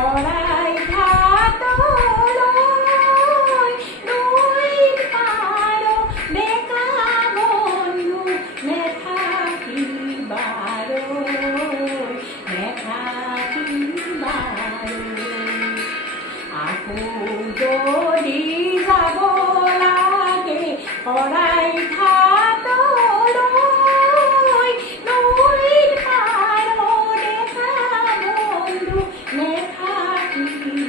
শৰাই ঘাটলৈ নৈৰ পাৰ ডেকা বন্ধু নেথাকিবাৰৈ আকৌ যদি যাব লাগে শৰাই ঘাটলৈ নৈৰ পাৰ ডেকা বন্ধু নেথাকিবাৰৈ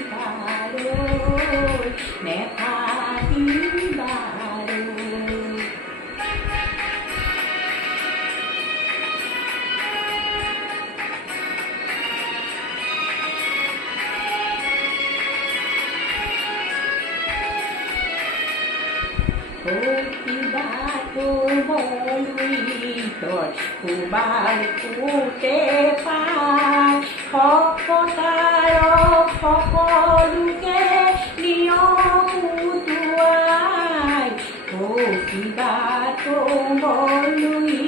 কিবা ক'বলৈ তই কোবাৰ কোতে পায় শকতাৰ সকলোকে নিয়মুটুৱাই কিবা ক'বলৈ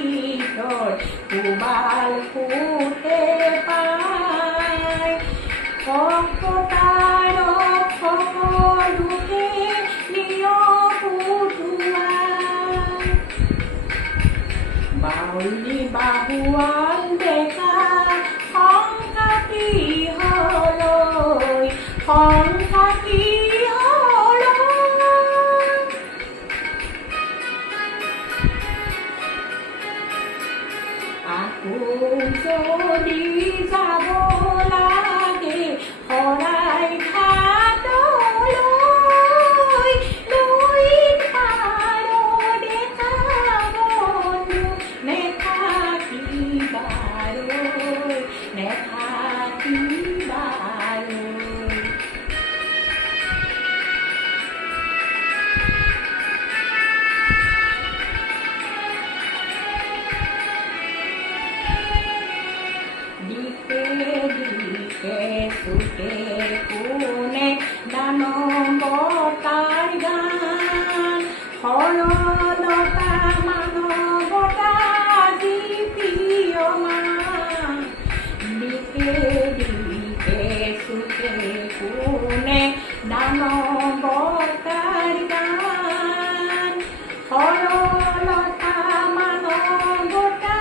তই কোবাৰ কোতে পায় শকতাৰ সকলোকে বাউলি বাহুৱান ডেকা সংঘাতি হলৈ আকৌ যদি যাব লাগে শৰাই ঘাটলৈ নৈৰ পাৰ ডেকা বন্ধু নেথাকিবাৰৈ দিকে দিকে চুকে কোনে দানৱতাৰ গান সৰলতা মানৱতা যি প্ৰিয়মান দিকে দিকে চুকে কোনে দানৱতাৰ গান সৰলতা মানৱতা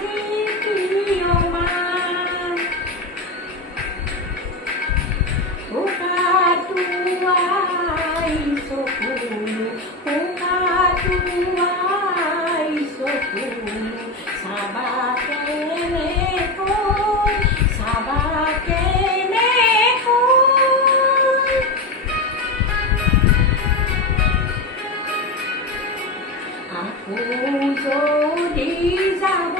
যি প্ৰিয়মান শুকাতুৱাই চকুলো চাবা কেনেকৈ আকৌ যদি যাব